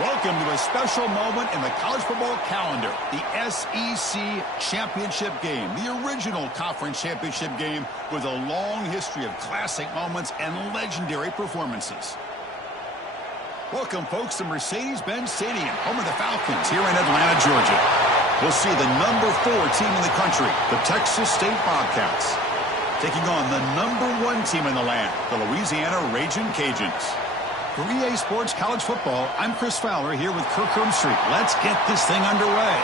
Welcome to a special moment in the college football calendar, the SEC Championship game, the original conference championship game with a long history of classic moments and legendary performances. Welcome, folks, to Mercedes-Benz Stadium, home of the Falcons here in Atlanta, Georgia. We'll see the number 4 team in the country, the Texas State Bobcats, taking on the number 1 team in the land, the Louisiana Ragin Cajuns. For EA Sports College Football, I'm Chris Fowler here with Kirk Herbstreit. Let's get this thing underway.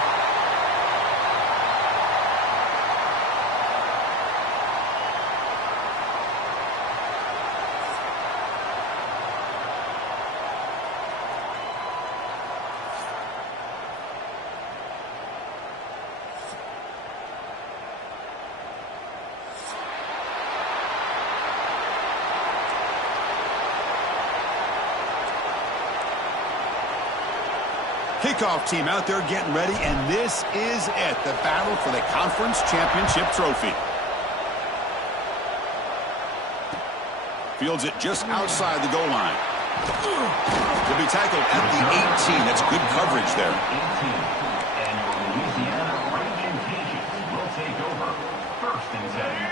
Kickoff team out there getting ready, and this is it, the battle for the conference championship trophy. Fields it just outside the goal line. He'll be tackled at the 18. That's good coverage there. And your Louisiana Ragin Cajuns will take over. First and 10.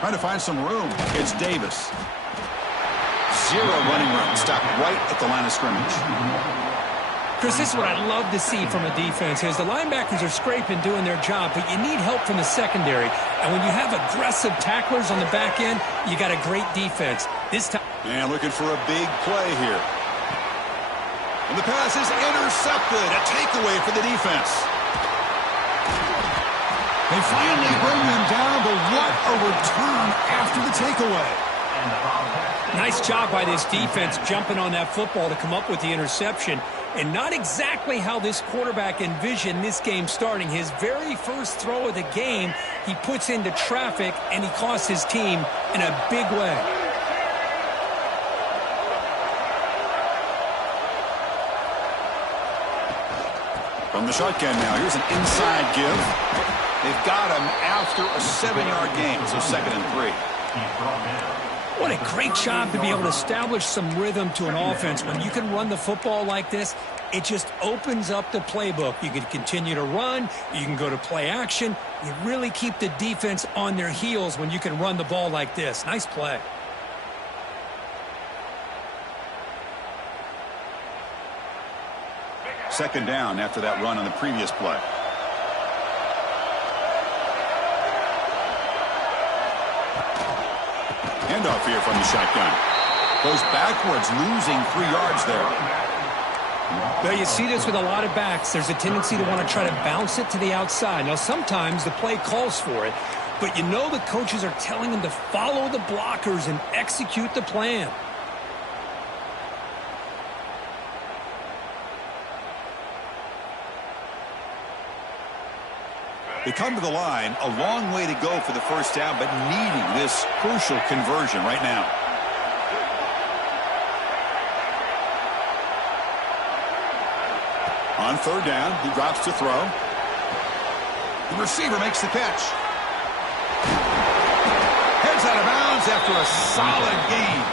Trying to find some room. It's Davis. Zero running room. Stopped right at the line of scrimmage. Chris, this is what I'd love to see from a defense. Is the linebackers are scraping, doing their job, but you need help from the secondary. And when you have aggressive tacklers on the back end, you got a great defense. This time, and looking for a big play here. And the pass is intercepted. A takeaway for the defense. They finally bring them down, but what a return after the takeaway. Nice job by this defense jumping on that football to come up with the interception. And not exactly how this quarterback envisioned this game starting. His very first throw of the game, he puts into traffic, and he costs his team in a big way. From the shotgun now, here's an inside give. They've got him after a 7-yard gain, so 2nd and 3. What a great job to be able to establish some rhythm to an offense. When you can run the football like this, it just opens up the playbook. You can continue to run. You can go to play action. You really keep the defense on their heels when you can run the ball like this. Nice play. Second down after that run on the previous play. Handoff here from the shotgun. Goes backwards, losing 3 yards there. Well, you see this with a lot of backs. There's a tendency to want to try to bounce it to the outside. Now, sometimes the play calls for it, but you know the coaches are telling them to follow the blockers and execute the plan. They come to the line, a long way to go for the first down, but needing this crucial conversion right now. On 3rd down, he drops to throw. The receiver makes the catch. Heads out of bounds after a solid gain.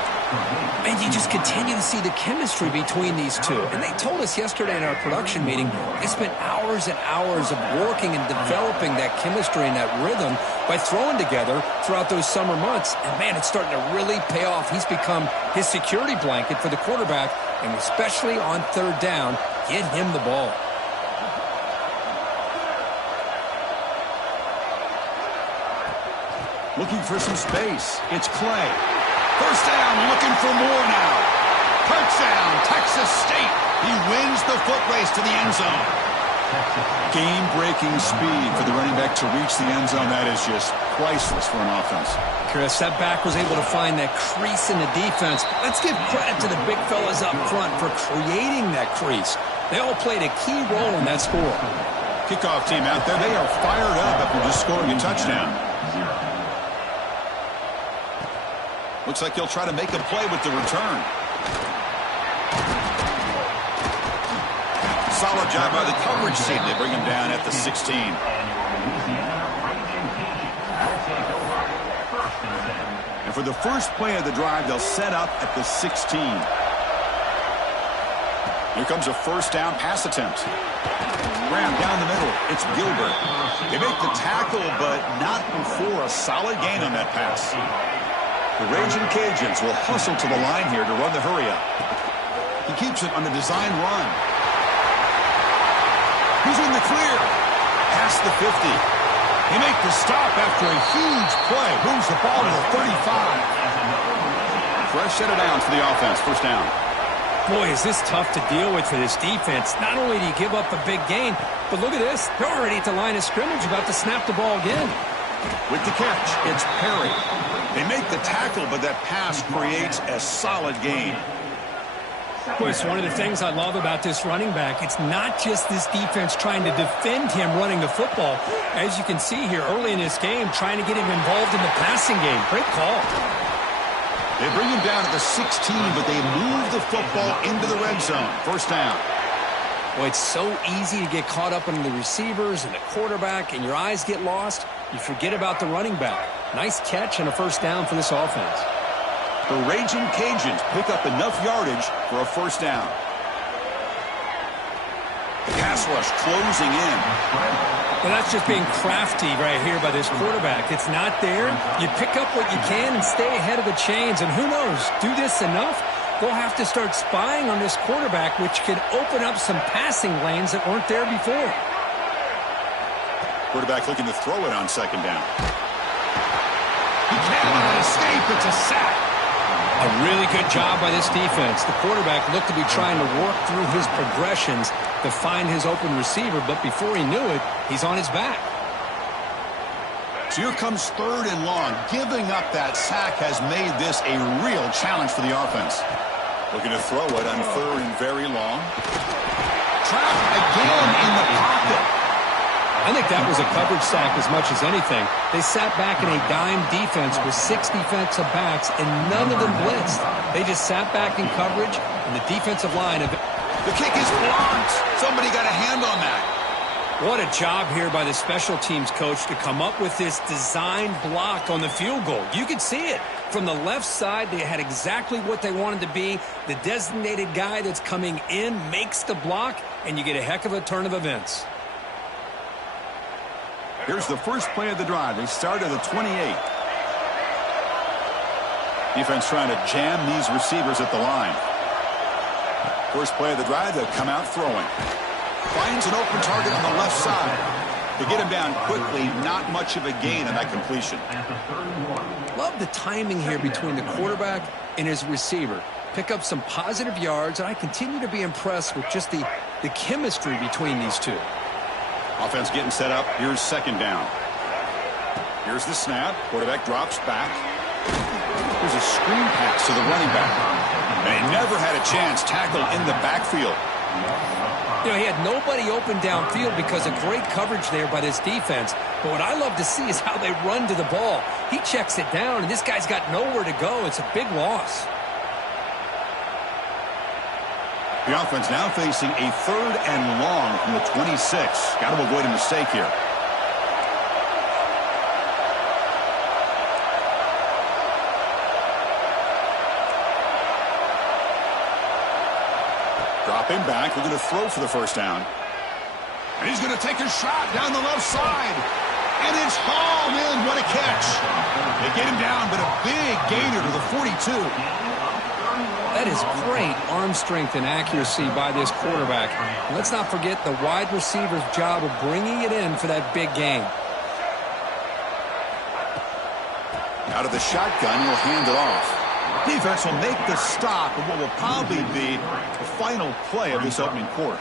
And you just continue to see the chemistry between these two. And they told us yesterday in our production meeting, they spent hours and hours of working and developing that chemistry and that rhythm by throwing together throughout those summer months. And, man, it's starting to really pay off. He's become his security blanket for the quarterback, and especially on 3rd down, get him the ball. Looking for some space. It's Clay. First down, looking for more now. Touchdown, Texas State. He wins the foot race to the end zone. Game-breaking speed for the running back to reach the end zone. That is just priceless for an offense. Chris, that back was able to find that crease in the defense. Let's give credit to the big fellas up front for creating that crease. They all played a key role in that score. Kickoff team out there, they are fired up after just scoring a touchdown. Looks like he'll try to make a play with the return. Solid job by the coverage team. They bring him down at the 16. for the first play of the drive, they'll set up at the 16. Here comes a first down pass attempt. Graham down the middle. It's Gilbert. They make the tackle, but not before a solid gain on that pass. The Ragin Cajuns will hustle to the line here to run the hurry-up. He keeps it on a design run. He's in the clear. Past the 50. They make the stop after a huge play. Moves the ball to the 35. Fresh set of downs for the offense. First down. Boy, is this tough to deal with for this defense. Not only do you give up a big gain, but look at this. They're already at the line of scrimmage about to snap the ball again. With the catch, it's Perry. They make the tackle, but that pass creates a solid gain. Boy, it's one of the things I love about this running back. It's not just this defense trying to defend him running the football. As you can see here early in this game, trying to get him involved in the passing game. Great call. They bring him down at the 16, but they move the football into the red zone. First down. Well, it's so easy to get caught up in the receivers and the quarterback, and your eyes get lost. You forget about the running back. Nice catch and a first down for this offense. The Ragin Cajuns pick up enough yardage for a first down. The pass rush closing in. Well, that's just being crafty right here by this quarterback. It's not there. You pick up what you can and stay ahead of the chains. And who knows, do this enough, they'll have to start spying on this quarterback, which could open up some passing lanes that weren't there before. Quarterback looking to throw it on second down. He cannot escape. It's a sack. A really good job by this defense. The quarterback looked to be trying to work through his progressions to find his open receiver, but before he knew it, he's on his back. So here comes third and long. Giving up that sack has made this a real challenge for the offense. Looking to throw it on third and very long. Trapped again in the pocket. I think that was a coverage sack as much as anything. They sat back in a dime defense with 6 defensive backs, and none of them blitzed. They just sat back in coverage, and the defensive line... The kick is blocked. Somebody got a hand on that. What a job here by the special teams coach to come up with this design block on the field goal. You could see it. From the left side, they had exactly what they wanted to be. The designated guy that's coming in makes the block, and you get a heck of a turn of events. Here's the first play of the drive. They start at the 28. Defense trying to jam these receivers at the line. First play of the drive, they'll come out throwing. Finds an open target on the left side. They get him down quickly. Not much of a gain on that completion. Love the timing here between the quarterback and his receiver. Pick up some positive yards, and I continue to be impressed with just the chemistry between these two. Offense getting set up. Here's second down. Here's the snap. Quarterback drops back. Here's a screen pass to the running back. And he never had a chance tackled in the backfield. You know, he had nobody open downfield because of great coverage there by this defense. But what I love to see is how they run to the ball. He checks it down, and this guy's got nowhere to go. It's a big loss. The offense now facing a third and long from the 26. Got to avoid a mistake here. Dropping back, we're going to throw for the first down. And he's going to take a shot down the left side. And it's hauled in. What a catch. They get him down, but a big gainer to the 42. That is great arm strength and accuracy by this quarterback. And let's not forget the wide receiver's job of bringing it in for that big gain. Out of the shotgun, he'll hand it off. Defense will make the stop of what will probably be the final play of this opening quarter.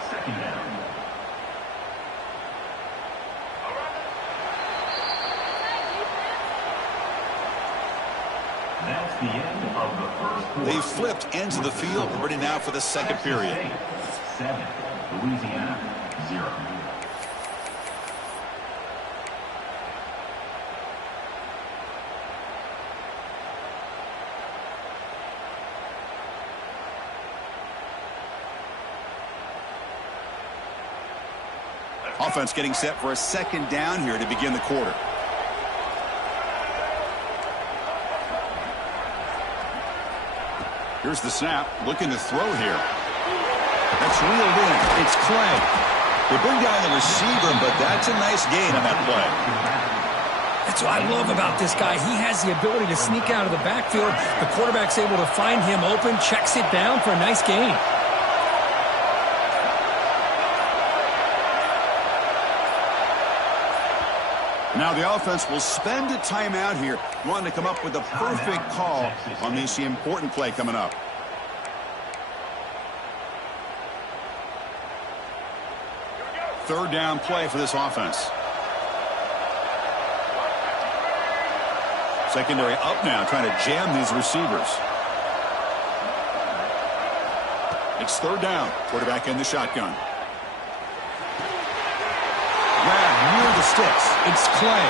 That's the end of the first quarter. They've flipped ends of the field, ready now for the second period. 7, Louisiana 0. Offense getting set for a second down here to begin the quarter. Here's the snap, looking to throw here. That's reeled in. It's Clay. They bring down the receiver, but that's a nice gain on that play. That's what I love about this guy. He has the ability to sneak out of the backfield. The quarterback's able to find him open, checks it down for a nice gain. Now the offense will spend a timeout here, wanting to come up with the perfect call on this important play coming up. Third down play for this offense. Secondary up now, trying to jam these receivers. It's third down. Quarterback in the shotgun. Grab near the sticks. It's Clay.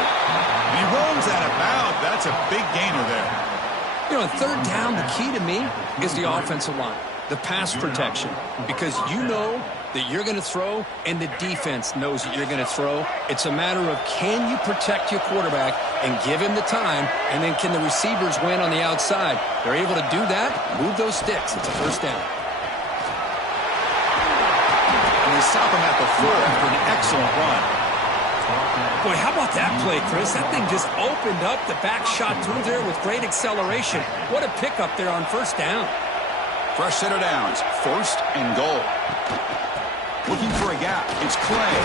He runs out of bounds. That's a big gainer there. You know, on third down, the key to me is the offensive line, the pass protection, because you know that you're going to throw and the defense knows that you're going to throw. It's a matter of can you protect your quarterback and give him the time, and then can the receivers win on the outside? They're able to do that, move those sticks. It's a first down. And they stop him at the 4 after an excellent run. Boy, how about that play, Chris? That thing just opened up. The back shot through there with great acceleration. What a pickup there on first down. Fresh set of downs. First and goal. Looking for a gap. It's Clay.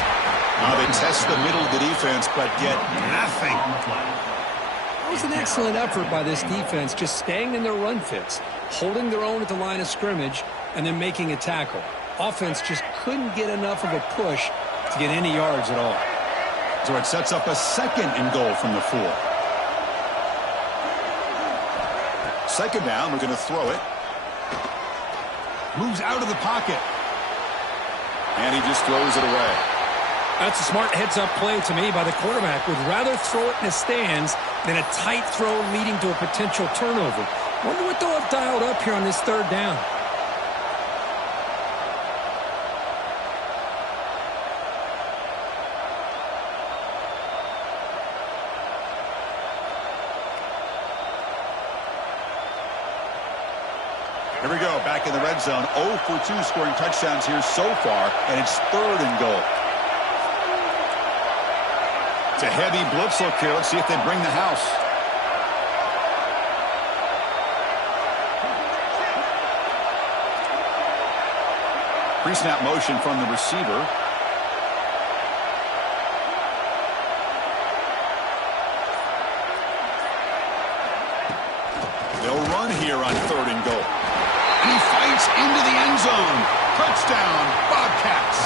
Now they test the middle of the defense, but get nothing. That was an excellent effort by this defense, just staying in their run fits, holding their own at the line of scrimmage, and then making a tackle. Offense just couldn't get enough of a push to get any yards at all. So it sets up a second and goal from the 4. Second down, we're going to throw it. Moves out of the pocket. And he just throws it away. That's a smart heads-up play to me by the quarterback. Would rather throw it in the stands than a tight throw leading to a potential turnover. Wonder what they'll have dialed up here on this third down. Here we go, back in the red zone. 0 for 2 scoring touchdowns here so far, and it's third and goal. It's a heavy blitz look here. Let's see if they bring the house. Pre-snap motion from the receiver. They'll run here on third and goal. He fights into the end zone. Touchdown, Bobcats.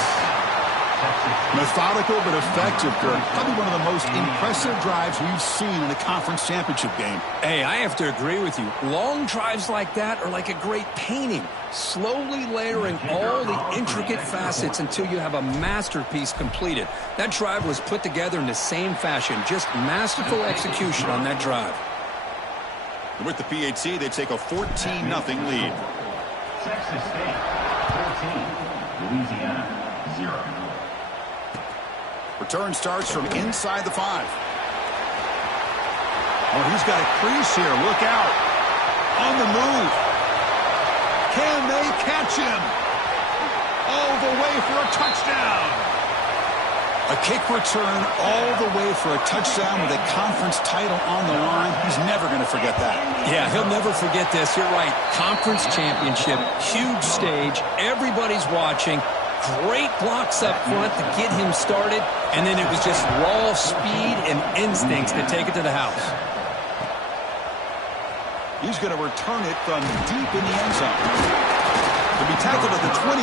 Methodical but effective, Kirk. Probably one of the most impressive drives we've seen in a conference championship game. Hey, I have to agree with you. Long drives like that are like a great painting, slowly layering all the intricate facets until you have a masterpiece completed. That drive was put together in the same fashion, just masterful execution on that drive. With the PAT, they take a 14-0 lead. Texas State, 14. Louisiana, 0. Return starts from inside the 5. Oh, he's got a crease here. Look out. On the move. Can they catch him? All the way for a touchdown. A kick return all the way for a touchdown with a conference title on the line. He's never going to forget that. Yeah, he'll never forget this. You're right. Conference championship, huge stage. Everybody's watching. Great blocks up front to get him started. And then it was just raw speed and instincts to take it to the house. He's going to return it from deep in the end zone. To be tackled at the 21,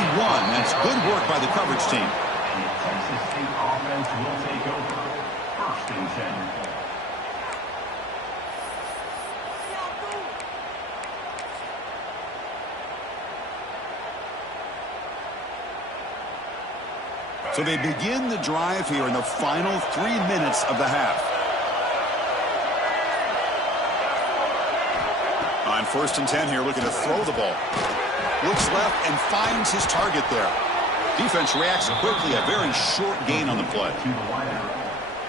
that's good work by the coverage team. And the Texas State offense will take over. First and 10. So they begin the drive here in the final 3 minutes of the half. On first and 10 here, looking to throw the ball. Looks left and finds his target there. Defense reacts quickly, a very short gain on the play.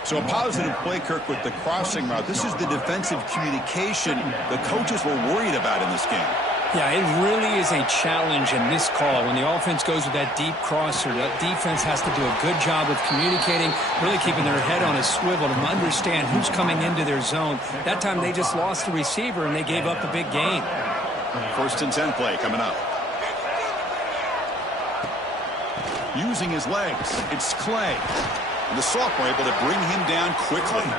So a positive play, Kirk, with the crossing route. This is the defensive communication the coaches were worried about in this game. Yeah, it really is a challenge in this call. When the offense goes with that deep crosser, that defense has to do a good job of communicating, really keeping their head on a swivel to understand who's coming into their zone. That time they just lost the receiver and they gave up a big gain. 1st and 10 play coming up. Using his legs, it's Clay. And the sophomore able to bring him down quickly.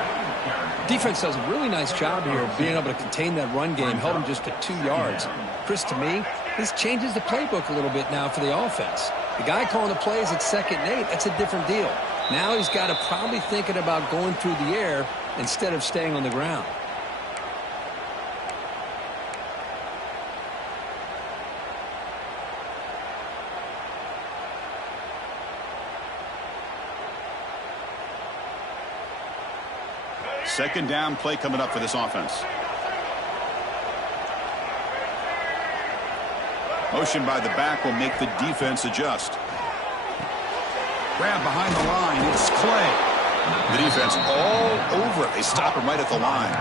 Defense does a really nice job here of being able to contain that run game, held him just to 2 yards. Chris, to me, this changes the playbook a little bit now for the offense. The guy calling the plays at 2nd and 8, that's a different deal. Now he's got to probably thinking about going through the air instead of staying on the ground. Second down play coming up for this offense. Motion by the back will make the defense adjust. Grab behind the line. It's Clay. The defense all over it. They stop him right at the line.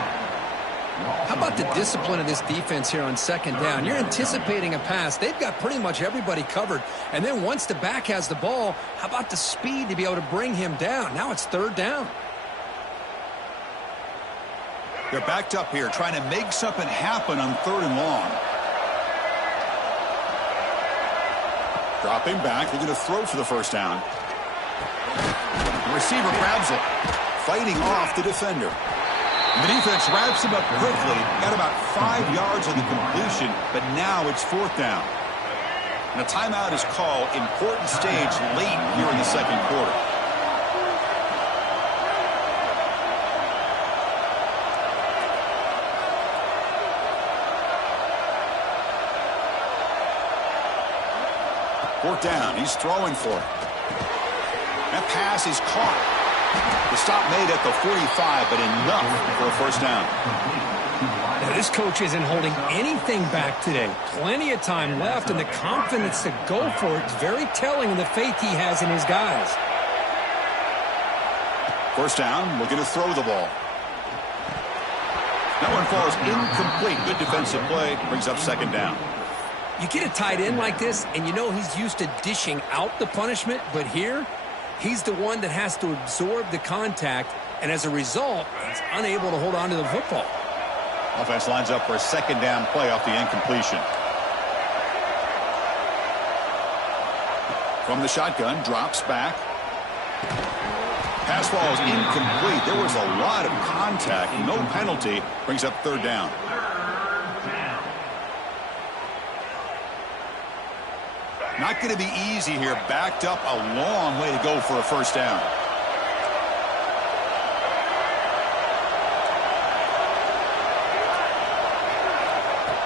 How about the discipline of this defense here on 2nd down? You're anticipating a pass. They've got pretty much everybody covered. And then once the back has the ball, how about the speed to be able to bring him down? Now it's 3rd down. They're backed up here trying to make something happen on 3rd and long. Dropping back. They're going to throw for the 1st down. The receiver grabs it, fighting off the defender. And the defense wraps him up quickly. Got about 5 yards on the completion, but now it's 4th down. And a timeout is called. Important stage late here in the 2nd quarter. Fourth down. He's throwing for it. That pass is caught. The stop made at the 45, but enough for a 1st down. Now, this coach isn't holding anything back today. Plenty of time left, and the confidence to go for it is very telling in the faith he has in his guys. 1st down, looking to throw the ball. That one falls incomplete. Good defensive play. Brings up 2nd down. You get a tight end like this, and you know he's used to dishing out the punishment, but here, he's the one that has to absorb the contact, and as a result, he's unable to hold on to the football. Offense lines up for a 2nd down play off the incompletion. From the shotgun, drops back. Pass ball is incomplete. There was a lot of contact. No penalty. Brings up 3rd down. Not going to be easy here. Backed up a long way to go for a 1st down.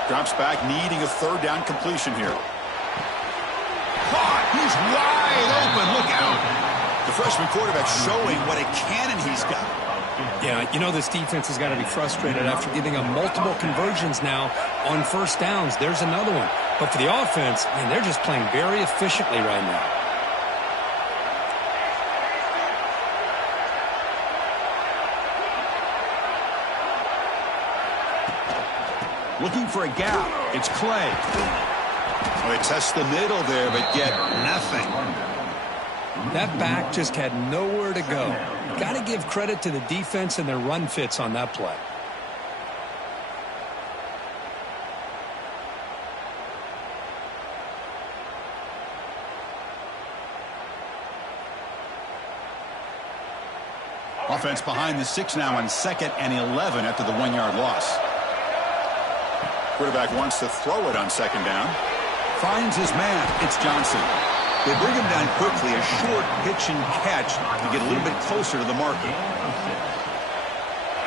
Drops back, needing a 3rd down completion here. Caught! He's wide open. Look out. The freshman quarterback showing what a cannon he's got. Yeah, you know this defense has got to be frustrated after giving them multiple conversions now on 1st downs. There's another one. But for the offense, man, they're just playing very efficiently right now. Looking for a gap. It's Clay. Oh, they test the middle there, but get nothing. That back just had nowhere to go. Got to give credit to the defense and their run fits on that play. Offense behind the 6 now on 2nd and 11 after the 1-yard loss. Quarterback wants to throw it on 2nd down. Finds his man. It's Johnson. They bring him down quickly. A short pitch and catch to get a little bit closer to the marker.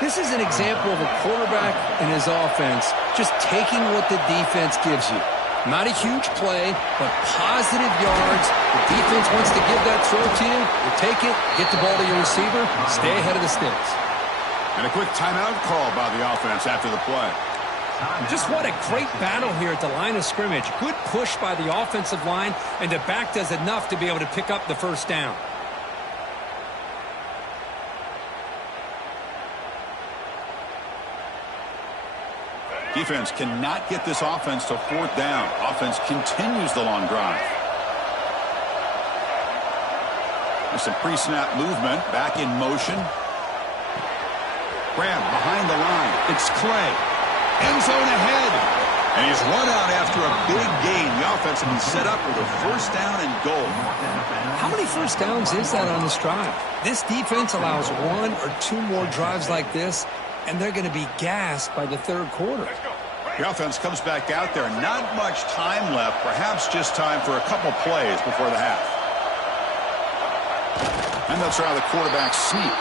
This is an example of a quarterback and his offense just taking what the defense gives you. Not a huge play, but positive yards. The defense wants to give that throw to you. You take it, get the ball to your receiver, stay ahead of the sticks. And a quick timeout call by the offense after the play. Just what a great battle here at the line of scrimmage. Good push by the offensive line, and the back does enough to be able to pick up the 1st down. Defense cannot get this offense to fourth down. Offense continues the long drive. There's some pre-snap movement. Back in motion. Grab behind the line. It's Clay. End zone ahead. And he's run out after a big gain. The offense will be set up with a first down and goal. How many first downs is that on this drive? This defense allows one or two more drives like this, and they're going to be gassed by the third quarter. The offense comes back out there. Not much time left. Perhaps just time for a couple plays before the half. And they'll try the quarterback sneak.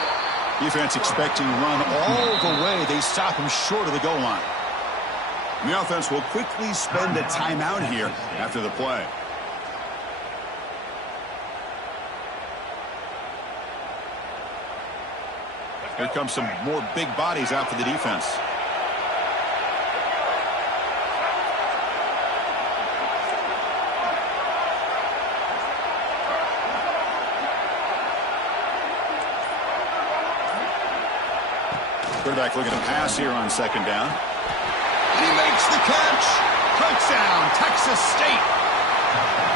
Defense expecting run all the way. They stop him short of the goal line. And the offense will quickly spend a timeout here after the play. Here comes some more big bodies out for the defense. Quarterback looking to pass here on second down. And he makes the catch. Touchdown, Texas State.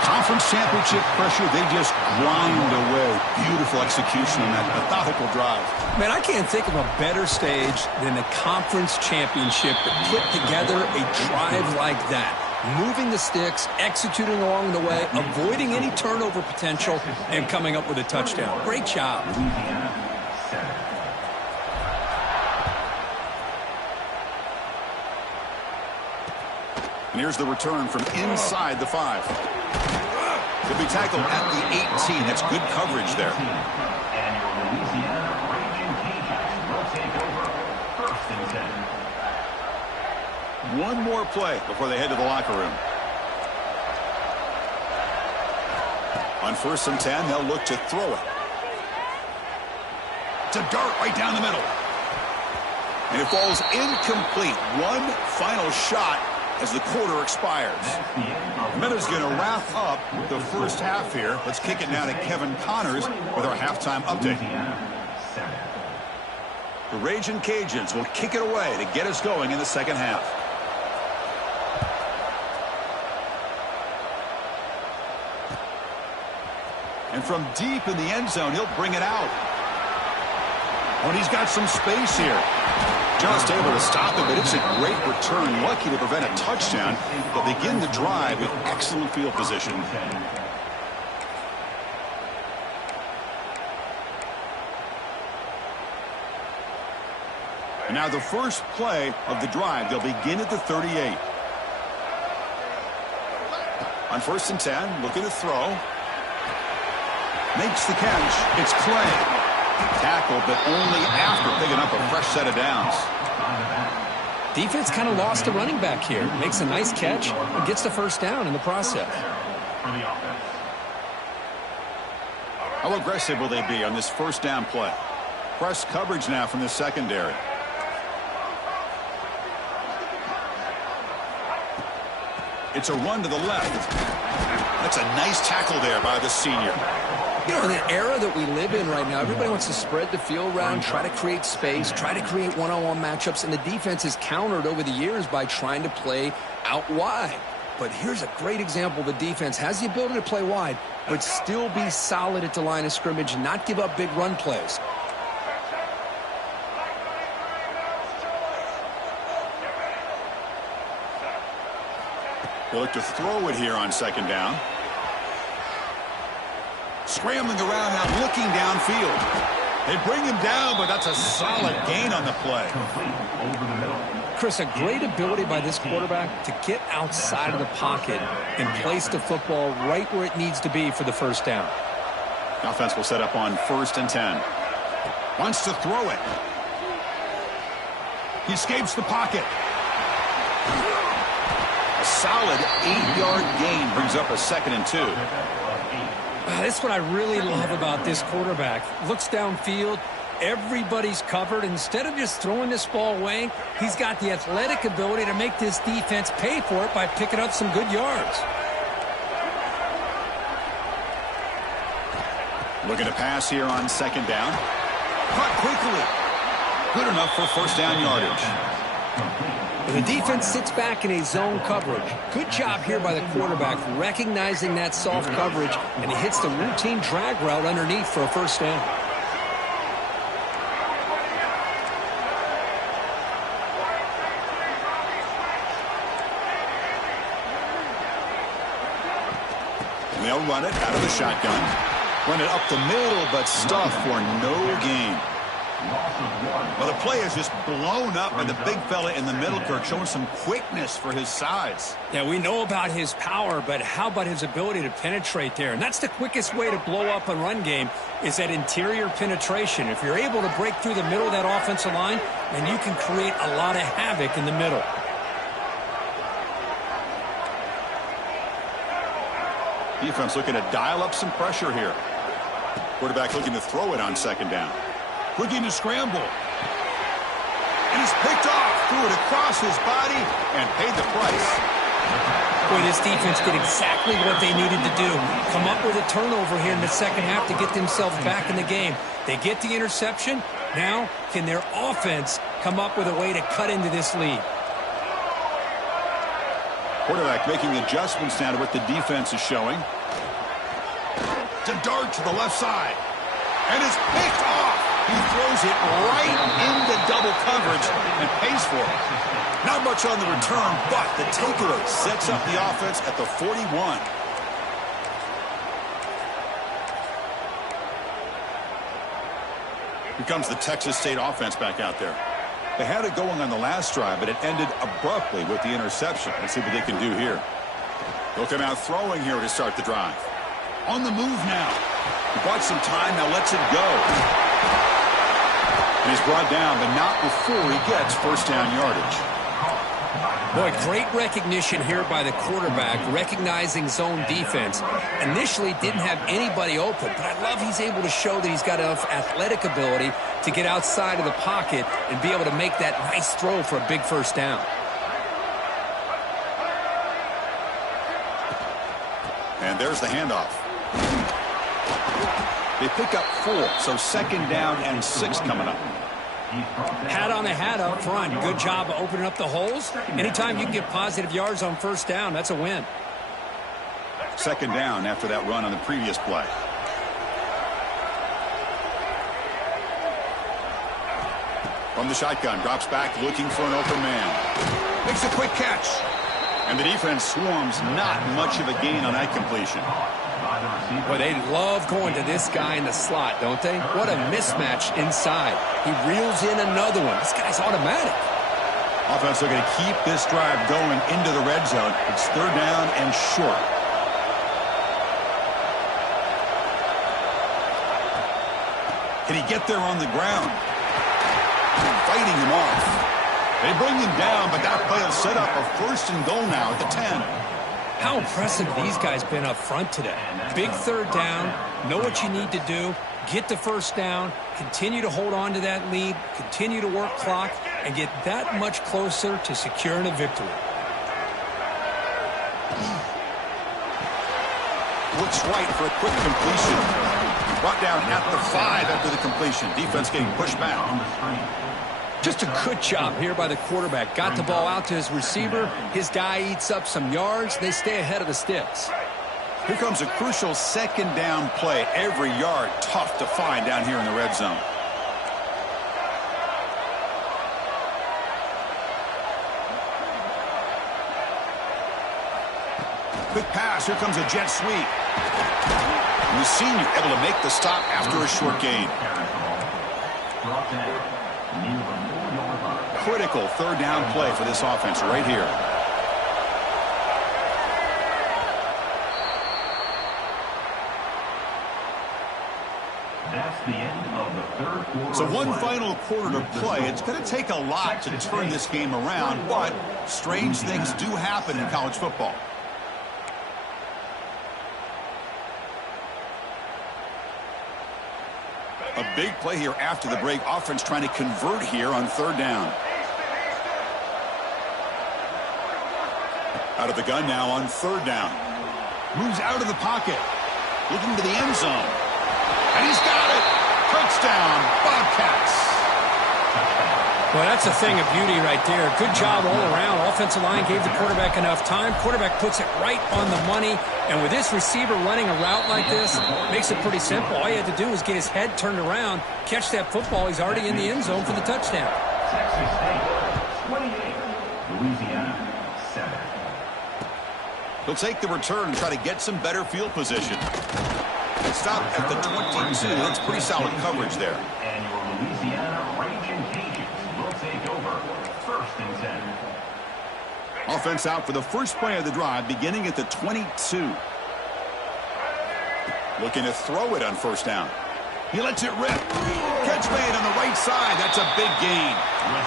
Conference championship pressure, they just grind away. Beautiful execution on that methodical drive. Man, I can't think of a better stage than the conference championship to put together a drive like that. Moving the sticks, executing along the way, avoiding any turnover potential, and coming up with a touchdown. Great job. And here's the return from inside the 5. He'll be tackled at the 18. That's good coverage there. And your Louisiana Ragin Cajuns will take over. First and 10. One more play before they head to the locker room. On first and 10, they'll look to throw it. It's a dart right down the middle. And it falls incomplete. One final shot as the quarter expires. The Meadows going to wrap up the first half here. Let's kick it now to Kevin Connors with our halftime update. The Ragin Cajuns will kick it away to get us going in the second half. And from deep in the end zone, he'll bring it out. Oh, and he's got some space here. Just able to stop it, but it's a great return. Lucky to prevent a touchdown, but begin the drive with excellent field position. And now the first play of the drive. They'll begin at the 38. On first and 10, looking to throw. Makes the catch. It's Clay. Tackle, but only after picking up a fresh set of downs. Defense kind of lost the running back here. Makes a nice catch and gets the first down in the process. How aggressive will they be on this first down play? Press coverage now from the secondary. It's a run to the left. That's a nice tackle there by the senior. You know, in the era that we live in right now, everybody wants to spread the field around, try to create space, try to create one-on-one matchups, and the defense has countered over the years by trying to play out wide. But here's a great example. The defense has the ability to play wide, but still be solid at the line of scrimmage and not give up big run plays. They look to throw it here on second down. Scrambling around now, looking downfield. They bring him down, but that's a solid gain on the play. Chris, a great ability by this quarterback to get outside of the pocket and place the football right where it needs to be for the first down. The offense will set up on first and 10. Wants to throw it. He escapes the pocket. A solid 8-yard gain brings up a second and 2. That's what I really love about this quarterback. Looks downfield, everybody's covered. Instead of just throwing this ball away, he's got the athletic ability to make this defense pay for it by picking up some good yards. Looking to pass here on second down. Caught quickly. Good enough for first down yardage. And the defense sits back in a zone coverage. Good job here by the quarterback recognizing that soft coverage, and he hits the routine drag route underneath for a first down. And they'll run it out of the shotgun. Run it up the middle, but stuffed for no gain. Well, the play is just blown up by the big fella in the middle, Kirk, showing some quickness for his size. Yeah, we know about his power, but how about his ability to penetrate there? And that's the quickest way to blow up a run game, is that interior penetration. If you're able to break through the middle of that offensive line, then you can create a lot of havoc in the middle. Defense looking to dial up some pressure here. Quarterback looking to throw it on second down. Looking to scramble. And he's picked off. Threw it across his body and paid the price. Boy, this defense did exactly what they needed to do. Come up with a turnover here in the second half to get themselves back in the game. They get the interception. Now, can their offense come up with a way to cut into this lead? Quarterback making adjustments now to what the defense is showing. To dart to the left side. And it's picked off. He throws it right into double coverage and pays for it. Not much on the return, but the takeaway sets up the offense at the 41. Here comes the Texas State offense back out there. They had it going on the last drive, but it ended abruptly with the interception. Let's see what they can do here. They'll come out throwing here to start the drive. On the move now. He bought some time, now lets it go. And he's brought down, but not before he gets first down yardage. Boy, great recognition here by the quarterback, recognizing zone defense. Initially didn't have anybody open, but I love he's able to show that he's got enough athletic ability to get outside of the pocket and be able to make that nice throw for a big first down. And there's the handoff. They pick up 4, so second down and 6 coming up. Hat on the hat up front. Good job of opening up the holes. Anytime you can get positive yards on first down, that's a win. Second down after that run on the previous play. From the shotgun, drops back looking for an open man. Makes a quick catch. And the defense swarms, not much of a gain on that completion. Boy, they love going to this guy in the slot, don't they? What a mismatch inside. He reels in another one. This guy's automatic. Offense looking to keep this drive going into the red zone. It's third down and short. Can he get there on the ground? Fighting him off. They bring him down, but that play will set up a first and goal now at the 10. How impressive these guys been up front today. Big third down, know what you need to do, get the first down, continue to hold on to that lead, continue to work clock, and get that much closer to securing a victory. Looks right for a quick completion. Brought down at the 5 after the completion. Defense getting pushed back. Just a good job here by the quarterback. Got the ball out to his receiver. His guy eats up some yards. They stay ahead of the sticks. Here comes a crucial second down play. Every yard tough to find down here in the red zone. Quick pass. Here comes a jet sweep. And the senior able to make the stop after a short gain. Critical third down play for this offense right here. That's the end of the third quarter. So one final quarter to play. It's going to take a lot to turn this game around, but strange things do happen in college football. A big play here after the break. Offense trying to convert here on third down. Out of the gun now on third down. Moves out of the pocket. Looking to the end zone. And he's got it. Touchdown, Bobcats. Well, that's a thing of beauty right there. Good job all around. Offensive line gave the quarterback enough time. Quarterback puts it right on the money. And with this receiver running a route like this, makes it pretty simple. All you had to do was get his head turned around, catch that football. He's already in the end zone for the touchdown. Texas State, 28. Louisiana, 7. He'll take the return and try to get some better field position. Stop at the 22. That's pretty solid coverage there. And your Louisiana Ragin Cajuns will take over 1st and 10. Offense out for the first play of the drive, beginning at the 22. Looking to throw it on 1st down. He lets it rip. Catch made on the right side. That's a big gain.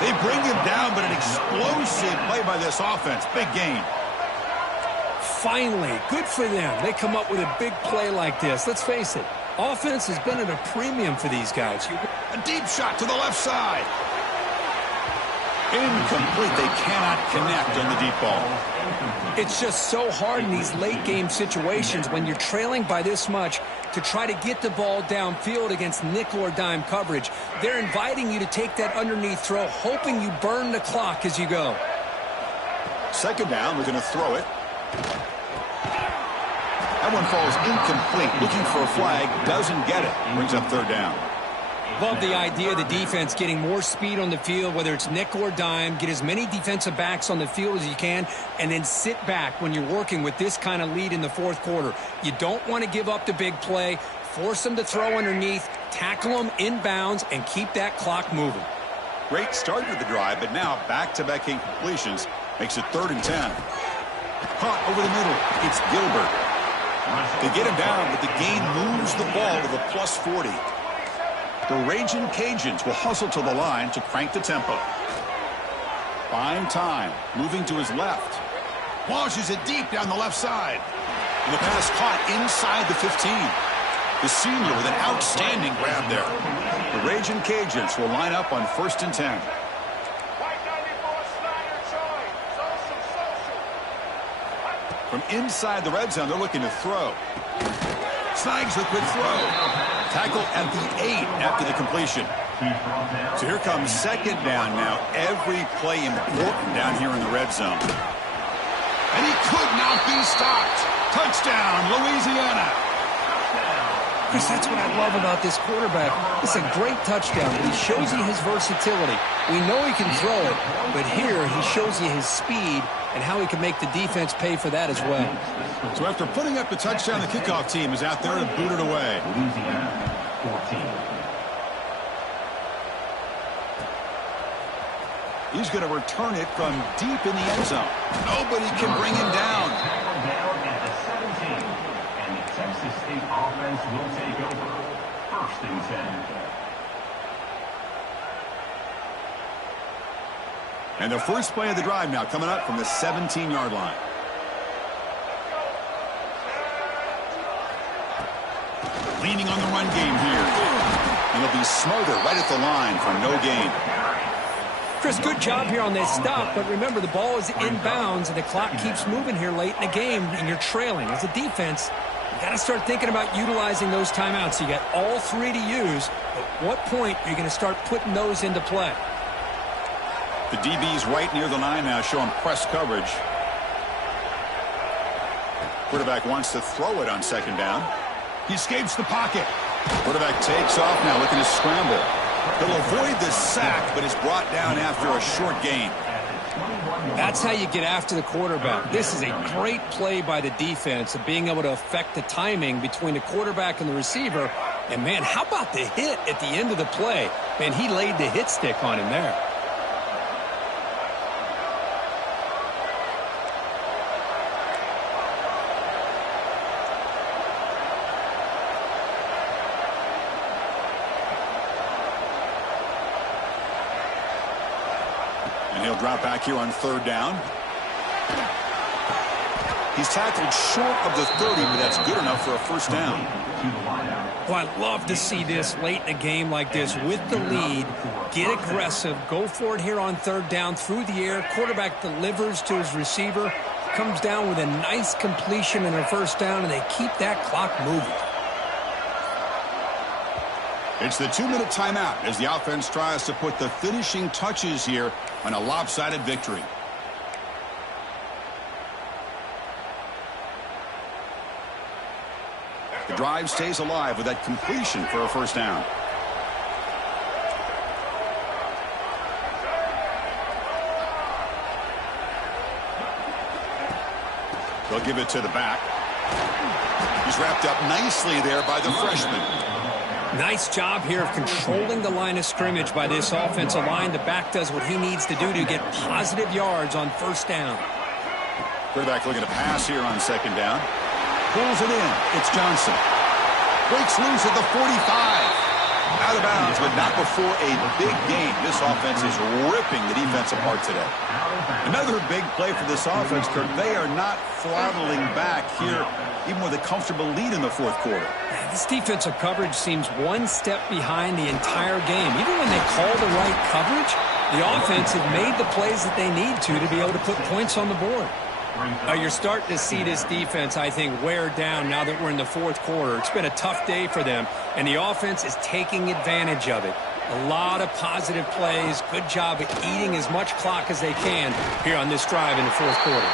They bring him down, but an explosive play by this offense. Big gain. Finally, good for them. They come up with a big play like this. Let's face it, offense has been at a premium for these guys. A deep shot to the left side. Incomplete. They cannot connect on the deep ball. It's just so hard in these late game situations when you're trailing by this much to try to get the ball downfield against nickel or dime coverage. They're inviting you to take that underneath throw, hoping you burn the clock as you go. 2nd down, we're going to throw it. That one falls incomplete. Looking for a flag, doesn't get it. Brings up 3rd down. Love the idea of the defense getting more speed on the field, whether it's nickel or dime. Get as many defensive backs on the field as you can, and then sit back when you're working with this kind of lead in the 4th quarter. You don't want to give up the big play. Force them to throw underneath, tackle them inbounds, and keep that clock moving. Great start to the drive, but now back-to-back incompletions makes it 3rd and 10. Caught over the middle. It's Gilbert. They get him down, but the gain moves the ball to the +40. The Ragin Cajuns will hustle to the line to crank the tempo. Buying time. Moving to his left. Launches it deep down the left side. And the pass caught inside the 15. The senior with an outstanding grab there. The Ragin Cajuns will line up on 1st and 10. From inside the red zone, they're looking to throw. Snags the quick throw. Tackle at the 8 after the completion. So here comes 2nd down now. Every play important down here in the red zone. And he could not be stopped. Touchdown, Louisiana. Chris, that's what I love about this quarterback. It's a great touchdown, but he shows you his versatility. We know he can throw it, but here he shows you his speed and how he can make the defense pay for that as well. So after putting up the touchdown, the kickoff team is out there to boot it away. Louisiana, 14. He's going to return it from deep in the end zone. Nobody can bring him down. Down at the 17. And the Texas State offense will take over 1st and 10. And the first play of the drive now coming up from the 17-yard line. Leaning on the run game here. And he'll be smothered right at the line for no gain. Chris, good job here on this stop, but remember the ball is inbounds and the clock keeps moving here late in the game and you're trailing. As a defense, you got to start thinking about utilizing those timeouts. You got all 3 to use. At what point are you going to start putting those into play? The DB's right near the line now, showing press coverage. Quarterback wants to throw it on 2nd down. He escapes the pocket. Quarterback takes off now, looking to scramble. He'll avoid the sack, but is brought down after a short gain. That's how you get after the quarterback. This is a great play by the defense of being able to affect the timing between the quarterback and the receiver. And, man, how about the hit at the end of the play? Man, he laid the hit stick on him there. And he'll drop back here on 3rd down. He's tackled short of the 30, but that's good enough for a 1st down. Well, I love to see this late in a game like this with the lead. Get aggressive. Go for it here on 3rd down through the air. Quarterback delivers to his receiver. Comes down with a nice completion and a 1st down, and they keep that clock moving. It's the 2-minute timeout as the offense tries to put the finishing touches here on a lopsided victory. The drive stays alive with that completion for a first down. They'll give it to the back. He's wrapped up nicely there by the freshman. Nice job here of controlling the line of scrimmage by this offensive line. The back does what he needs to do to get positive yards on first down. Quarterback looking to pass here on second down. Pulls it in. It's Johnson. Breaks loose at the 45. Out of bounds, but not before a big game. This offense is ripping the defense apart today. Another big play for this offense, Kirk. They are not throttling back here, even with a comfortable lead in the fourth quarter. This defensive coverage seems one step behind the entire game. Even when they call the right coverage, the offense have made the plays that they need to be able to put points on the board. You're starting to see this defense, I think, wear down now that we're in the fourth quarter. It's been a tough day for them, and the offense is taking advantage of it. A lot of positive plays. Good job at eating as much clock as they can here on this drive in the fourth quarter.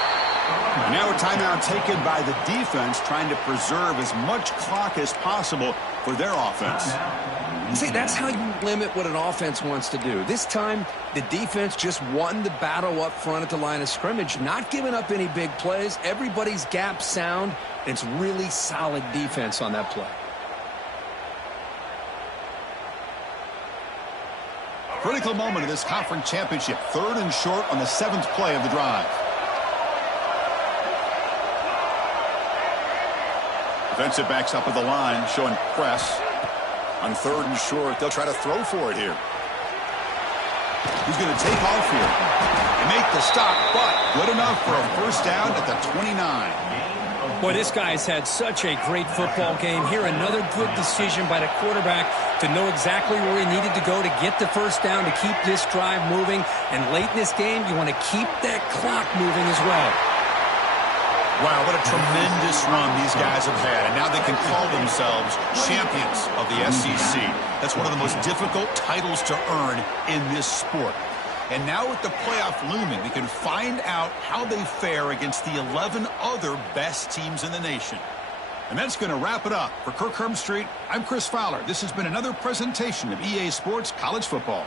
Now a timeout taken by the defense, trying to preserve as much clock as possible for their offense. See, that's how you limit what an offense wants to do. This time, the defense just won the battle up front at the line of scrimmage, not giving up any big plays. Everybody's gap sound. It's really solid defense on that play. Critical moment of this conference championship. 3rd and short on the 7th play of the drive. Defensive backs up at the line, showing press. On 3rd and short, they'll try to throw for it here. He's going to take off here and make the stop, but good enough for a first down at the 29. Boy, this guy's had such a great football game. Here, another good decision by the quarterback to know exactly where he needed to go to get the first down to keep this drive moving. And late in this game, you want to keep that clock moving as well. Wow, what a tremendous run these guys have had. And now they can call themselves champions of the SEC. That's one of the most difficult titles to earn in this sport. And now with the playoff looming, we can find out how they fare against the 11 other best teams in the nation. And that's going to wrap it up. For Kirk Herbstreit, I'm Chris Fowler. This has been another presentation of EA Sports College Football.